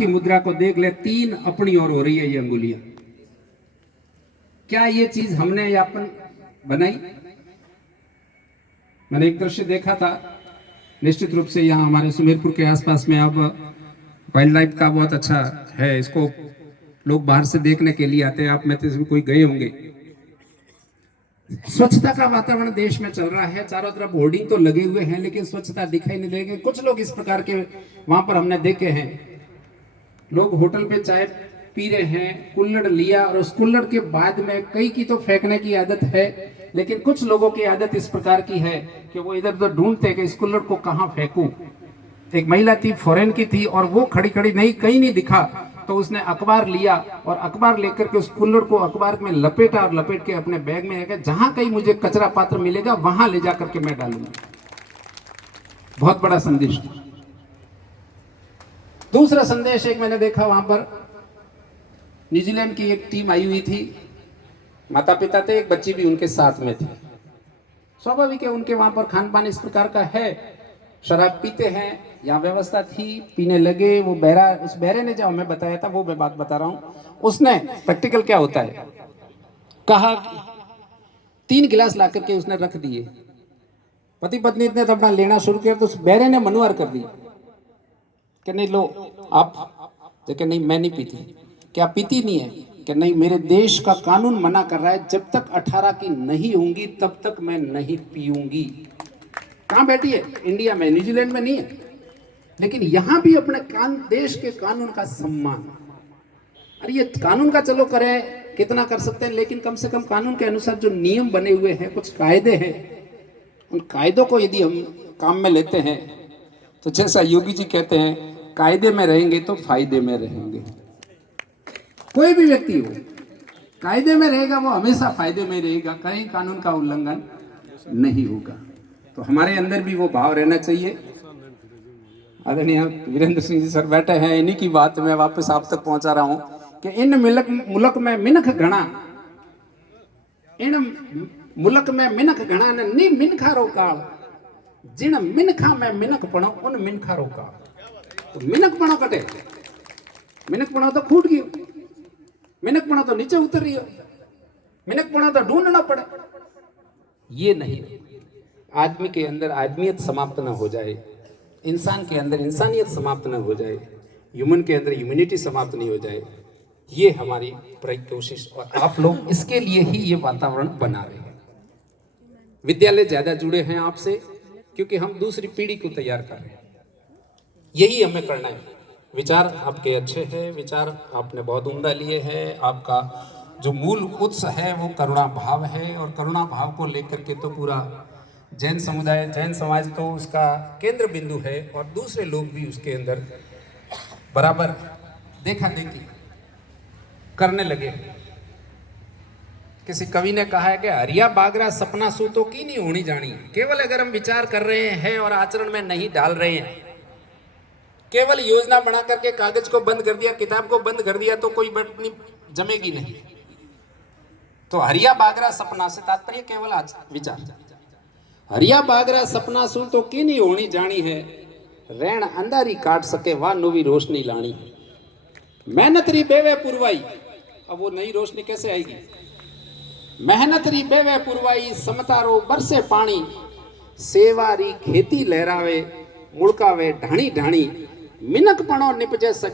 की मुद्रा को देख ले, 3 अपनी ओर हो रही है ये अंगुलियां। क्या ये चीज हमने या अपन बनाई? मैंने एक दृश्य देखा था, निश्चित रूप से यहाँ हमारे सुमेरपुर के आसपास में अब वाइल्ड लाइफ का बहुत अच्छा है, इसको लोग बाहर से देखने के लिए आते हैं। आप में से कोई गए होंगे। स्वच्छता का वातावरण देश में चल रहा है, चारों तरफ होर्डिंग तो लगे हुए हैं लेकिन स्वच्छता दिखाई नहीं देगी। कुछ लोग इस प्रकार के वहां पर हमने देखे हैं, लोग होटल पे चाय पी रहे हैं, कुल्हड़ लिया और उस कुल्हड़ के बाद में कई की तो फेंकने की आदत है, लेकिन कुछ लोगों की आदत इस प्रकार की है कि वो इधर उधर ढूंढते कि इस कुल्हड़ को कहां फेंकूं। एक महिला थी, फॉरेन की थी, और वो खड़ी खड़ी नहीं, कहीं नहीं दिखा, तो उसने अखबार लिया और अखबार लेकर के उस कुल्हड़ को अखबार में लपेटा और लपेट के अपने बैग में रखा, जहां कहीं मुझे कचरा पात्र मिलेगा वहां ले जाकर के मैं डालूंगा। बहुत बड़ा संदेश। दूसरा संदेश एक मैंने देखा, वहां पर न्यूजीलैंड की एक टीम आई हुई थी, माता पिता थे, एक बच्ची भी उनके साथ में थी। स्वाभाविक है उनके वहां पर खान पान इस प्रकार का है, शराब पीते हैं, यहाँ व्यवस्था थी, पीने लगे। वो बहरा, उस बहरे ने जो हमें बताया था वो मैं बात बता रहा हूँ, उसने प्रैक्टिकल क्या होता है कहा, 3 गिलास ला करके उसने रख दिए। पति पत्नी ने तो अपना लेना शुरू किया, तो उस बहरे ने मनुआर कर दी कि नहीं लो आप, लेकिन नहीं मैं नहीं पीती। क्या पीती नहीं है? कि नहीं, मेरे देश का कानून मना कर रहा है, जब तक 18 की नहीं होंगी तब तक मैं नहीं पीऊंगी। कहां बैठी है? इंडिया में, न्यूजीलैंड में नहीं है, लेकिन यहां भी अपने देश के कानून का सम्मान। अरे ये कानून का चलो करें, कितना कर सकते हैं, लेकिन कम से कम कानून के अनुसार जो नियम बने हुए हैं, कुछ कायदे हैं, उन कायदों को यदि हम काम में लेते हैं तो जैसा योगी जी कहते हैं, कायदे में रहेंगे तो फायदे में रहेंगे। कोई भी व्यक्ति हो, कायदे में रहेगा वो हमेशा फायदे में रहेगा, कहीं कानून का उल्लंघन नहीं होगा। तो हमारे अंदर भी वो भाव रहना चाहिए। आदरणीय वीरेंद्र सिंह जी सर बैठे हैं, इन्हीं की बात मैं वापस आप तक पहुंचा रहा हूं कि इन मुल्क में मिनख घना, इन मुल्क में मिनख घना ने नी मिनखा रोकाल, जिन मिनखा में मिनख पणो उन मिनखा रोकाल। तो मिनख पणो कटे, मिनख पणो तो खूट गयो, मिनख पणो तो नीचे उतर रही हो, मिनख पणो तो ढूंढना पड़े। ये नहीं, आदमी के अंदर आदमियत समाप्त न हो जाए, इंसान के अंदर इंसानियत समाप्त न हो जाए, ह्यूमन के अंदर ह्यूमैनिटी समाप्त नहीं हो जाए, ये हमारी पूरी कोशिश। और आप लोग इसके लिए ही ये वातावरण बना रहे हैं। विद्यालय ज्यादा जुड़े हैं आपसे क्योंकि हम दूसरी पीढ़ी को तैयार कर रहे हैं, यही हमें करना है। विचार आपके अच्छे हैं, विचार आपने बहुत उम्दा लिए हैं, आपका जो मूल उत्स है वो करुणा भाव है, और करुणा भाव को लेकर के तो पूरा जैन समुदाय, जैन समाज तो उसका केंद्र बिंदु है, और दूसरे लोग भी उसके अंदर बराबर देखा देखी करने लगे। किसी कवि ने कहा है कि हरिया बागरा सपना सूतों की नहीं होनी जानी। केवल अगर हम विचार कर रहे हैं और आचरण में नहीं डाल रहे हैं, केवल योजना बना करके कागज को बंद कर दिया, किताब को बंद कर दिया, तो कोई बात नहीं, जमेगी नहीं। तो हरिया बागरा सपना से तात्पर्य केवल विचार। हरिया बागरा सपना सू तो की नहीं होनी जानी है, रैन अंधारी काट सके वाह नवी रोशनी लानी। मेहनत री बेवे पुरवाई, अब वो नई रोशनी कैसे आएगी? मेहनत री बेवे पुरवाई, समतारो बरसे पानी, सेवारी खेती लहरावे, मुड़कावे ढाणी ढाणी, मिनक पणो निपजे सके।